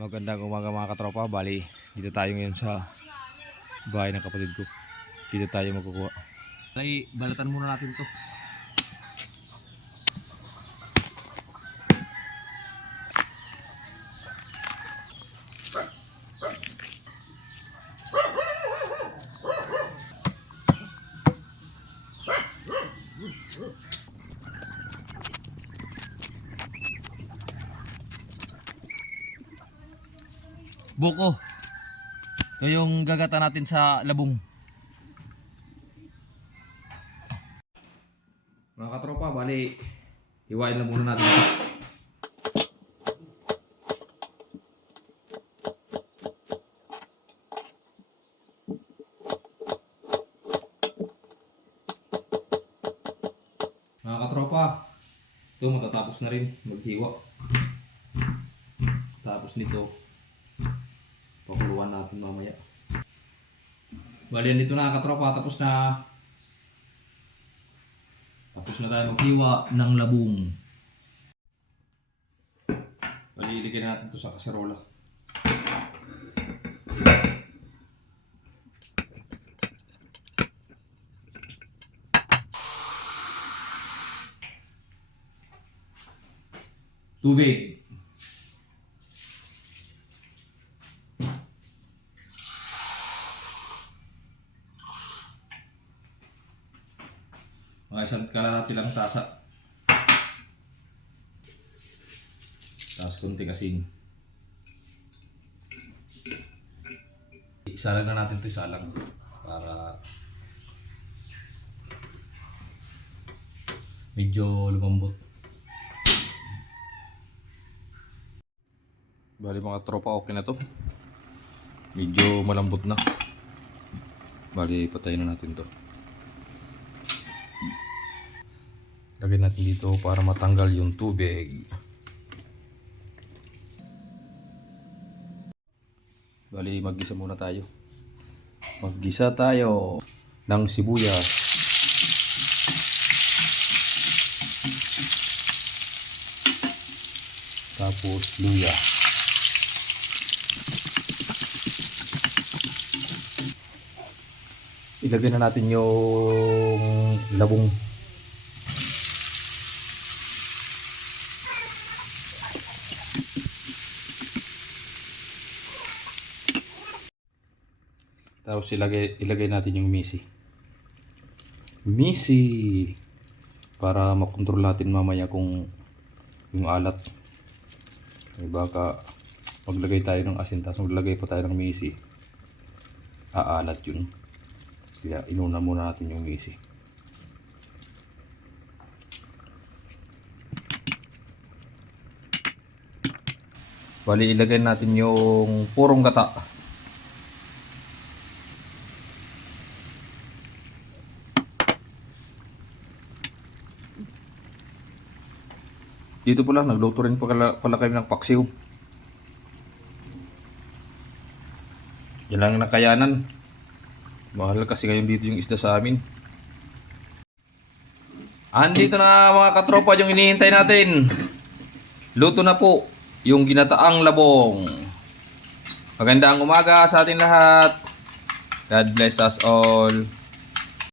Magandang umaga mga katropa. Bali, dito tayo ngayon sa bahay ng kapatid ko. Dito tayo magkukuha. Ay, balatan muna natin to. Buko. Ito yung gagata natin sa labong. Mga katropa, bali, hiwain lang muna natin ito. Mga katropa, ito matatapos na rin maghiwa. Tapos nito, pakuluan natin mamaya. Bali, dito na katropa, tapos na tayo maghiwa ng labong. Bali, iligyan natin ito sa kaserola. Tubig. Mga isang kalahati lang tasa. Tapos kunting asin. Isalang na natin ito, isalang. Para medyo lumambot. Bali mga tropa, okay na to. Medyo malambot na. Bali, patayin na natin to. Lagyan natin dito para matanggal yung tubig. Bali, maggisa muna tayo. Maggisa tayo ng sibuyas. Tapos luya. Ilagay na natin yung labong. Tapos ilagay natin yung misi. Misi para makontrol natin mamaya kung yung alat. Ay baka maglagay tayo ng asin tapos maglagay pa tayo ng misi. Aalat yun. Kaya inuna muna natin yung misi. Bali, ilagay natin yung purong gata. Dito pala, nagluto rin pala kami ng paksiw. Yan lang nakayanan. Mahal kasi ngayon dito yung isda sa amin. Andito na mga katropa yung hinihintay natin. Luto na po yung ginataang labong. Magandang umaga sa atin lahat. God bless us all.